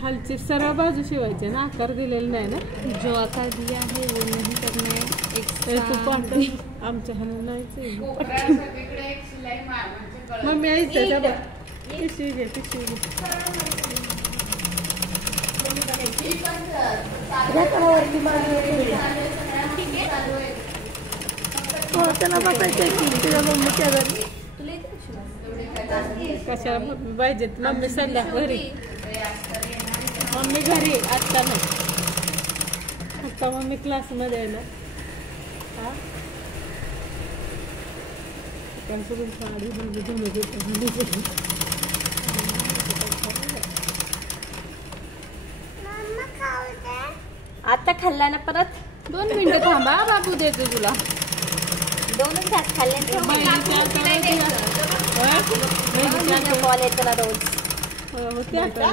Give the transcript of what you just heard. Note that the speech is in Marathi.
खालची सरळ बाजू शिवायची ना, आकार दिलेला नाही ना. जो आकार दिया है वो नहीं करना है. आमच्या ह्याला नाहीच. मम्मी यायचं बघ. पिशवी घे, पिशवी घे. त्यांना बघायचं की तुझ्या मम्मीच्या घरी कशाला मम्मी पाहिजेत. मम्मी सध्या घरी, मम्मी घरी आत्ता नाही. आत्ता मम्मी क्लासमध्ये आहे ना. हा सोडून साडी आता खाल्ला ना परत. 2 मिनिटं थांबा, बाबू देतो तुला. 2च घास खाल्ले. कॉल येतो ना रोज. होते आता